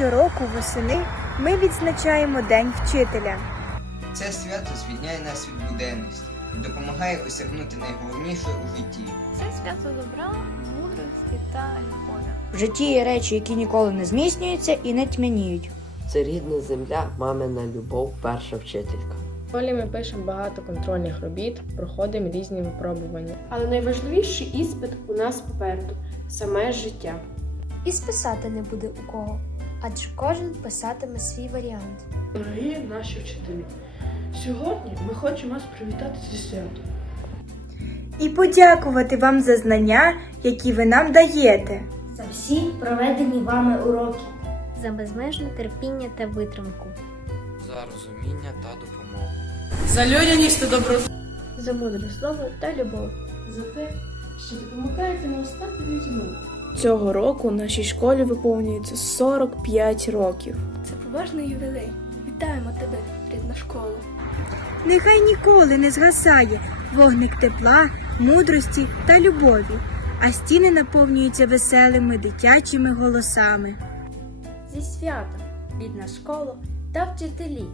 щороку восени ми відзначаємо День вчителя. Це свято звільняє нас від буденності і допомагає осягнути найголовніше у житті. Це свято добра, мудрості та любові. В житті є речі, які ніколи не зміцнюються і не тьмяніють. Це рідна земля, мамина любов, перша вчителька. В школі ми пишемо багато контрольних робіт, проходимо різні випробування. Але найважливіший іспит у нас попереду саме життя. І списати не буде у кого, адже кожен писатиме свій варіант. Дорогі наші вчителі, сьогодні ми хочемо вас привітати зі святом. І подякувати вам за знання, які ви нам даєте. за всі проведені вами уроки. За безмежне терпіння та витримку. За розуміння та допомогу. За людяність та доброту. За мудре слово та любов. За те, що допомагаєте нам стати людьми. Цього року нашій школі виповнюється 45 років. Це поважний ювілей. Вітаємо тебе, рідна школа. Нехай ніколи не згасає вогник тепла, мудрості та любові, а стіни наповнюються веселими дитячими голосами. Зі святом, рідна школа та вчителі.